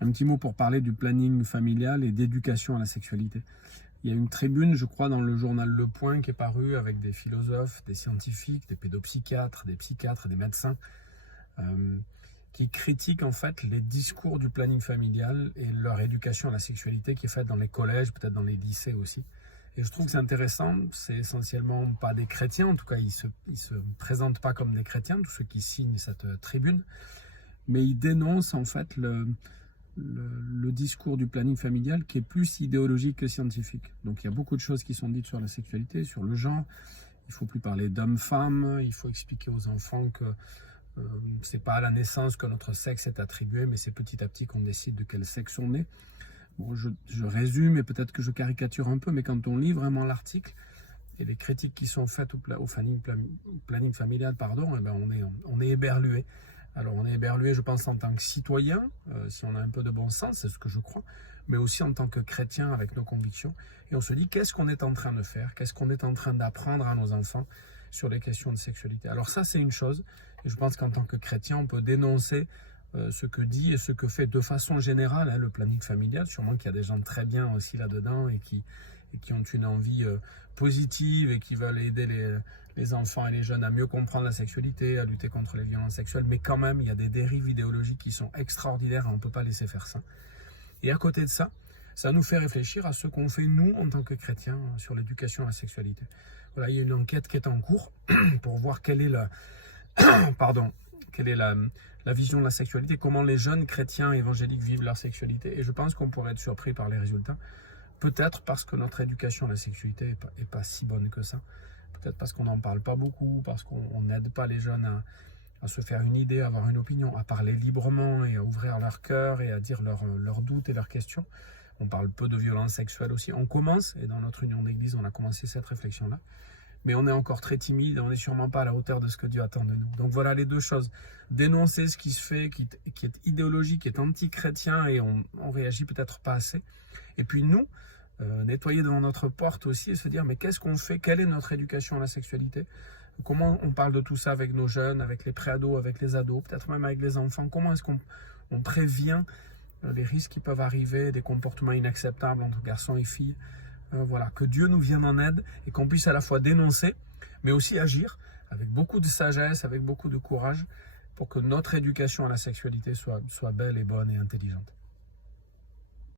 Un petit mot pour parler du planning familial et d'éducation à la sexualité. Il y a une tribune, je crois, dans le journal Le Point qui est parue avec des philosophes, des scientifiques, des pédopsychiatres, des psychiatres, des médecins, qui critiquent en fait les discours du planning familial et leur éducation à la sexualité qui est faite dans les collèges, peut-être dans les lycées aussi. Et je trouve que c'est intéressant, c'est essentiellement pas des chrétiens, en tout cas ils se présentent pas comme des chrétiens, tous ceux qui signent cette tribune, mais ils dénoncent en fait le discours du planning familial qui est plus idéologique que scientifique. Donc il y a beaucoup de choses qui sont dites sur la sexualité, sur le genre. Il ne faut plus parler d'homme-femme, il faut expliquer aux enfants que c'est pas à la naissance que notre sexe est attribué, mais c'est petit à petit qu'on décide de quel sexe on est. Bon, je résume et peut-être que je caricature un peu, mais quand on lit vraiment l'article et les critiques qui sont faites au planning familial, eh ben on est éberlué. Alors on est éberlué, je pense, en tant que citoyen, si on a un peu de bon sens, c'est ce que je crois, mais aussi en tant que chrétien avec nos convictions. Et on se dit, qu'est-ce qu'on est en train de faire? Qu'est-ce qu'on est en train d'apprendre à nos enfants sur les questions de sexualité? Alors ça, c'est une chose, et je pense qu'en tant que chrétien, on peut dénoncer ce que dit et ce que fait de façon générale le planning familial. Sûrement qu'il y a des gens très bien aussi là-dedans et qui ont une envie positive et qui veulent aider les enfants et les jeunes à mieux comprendre la sexualité, à lutter contre les violences sexuelles. Mais quand même, il y a des dérives idéologiques qui sont extraordinaires et on ne peut pas laisser faire ça. Et à côté de ça, ça nous fait réfléchir à ce qu'on fait nous en tant que chrétiens sur l'éducation à la sexualité. Voilà, il y a une enquête qui est en cours pour voir quelle est la vision de la sexualité, comment les jeunes chrétiens évangéliques vivent leur sexualité. Et je pense qu'on pourrait être surpris par les résultats. Peut-être parce que notre éducation à la sexualité n'est pas si bonne que ça. Peut-être parce qu'on n'en parle pas beaucoup, parce qu'on n'aide pas les jeunes à se faire une idée, à avoir une opinion, à parler librement et à ouvrir leur cœur et à dire leurs doutes et leurs questions. On parle peu de violence sexuelle aussi. On commence, et dans notre union d'église, on a commencé cette réflexion-là. Mais on est encore très timide, on n'est sûrement pas à la hauteur de ce que Dieu attend de nous. Donc voilà les deux choses. Dénoncer ce qui se fait, qui est idéologique, qui est anti-chrétien, et on réagit peut-être pas assez. Et puis nous, nettoyer devant notre porte aussi et se dire mais qu'est-ce qu'on fait? Quelle est notre éducation à la sexualité? Comment on parle de tout ça avec nos jeunes, avec les pré-ados, avec les ados, peut-être même avec les enfants? Comment est-ce qu'on prévient les risques qui peuvent arriver, des comportements inacceptables entre garçons et filles? Voilà, que Dieu nous vienne en aide et qu'on puisse à la fois dénoncer, mais aussi agir avec beaucoup de sagesse, avec beaucoup de courage, pour que notre éducation à la sexualité soit belle et bonne et intelligente.